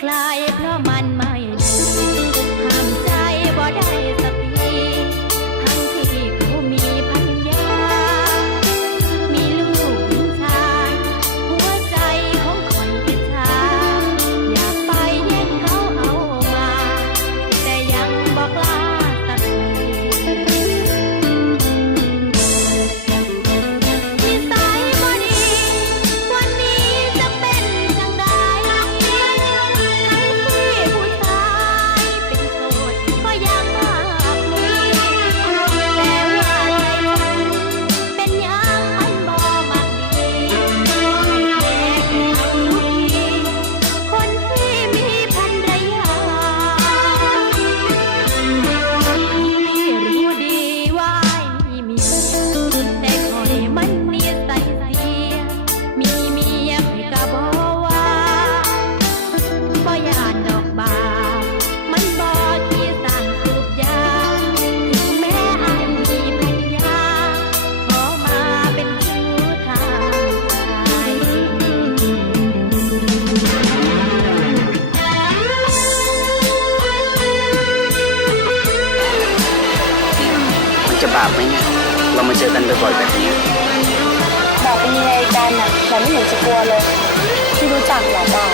คลายเพราะมันมาาปไหมเนี่ยเรามาเจอกันบ่อยๆแบบนี้บอกเป็นยังไงกันน่ะแต่ไม่เห็นจะกลัวเลย ที่รู้จักหรอบา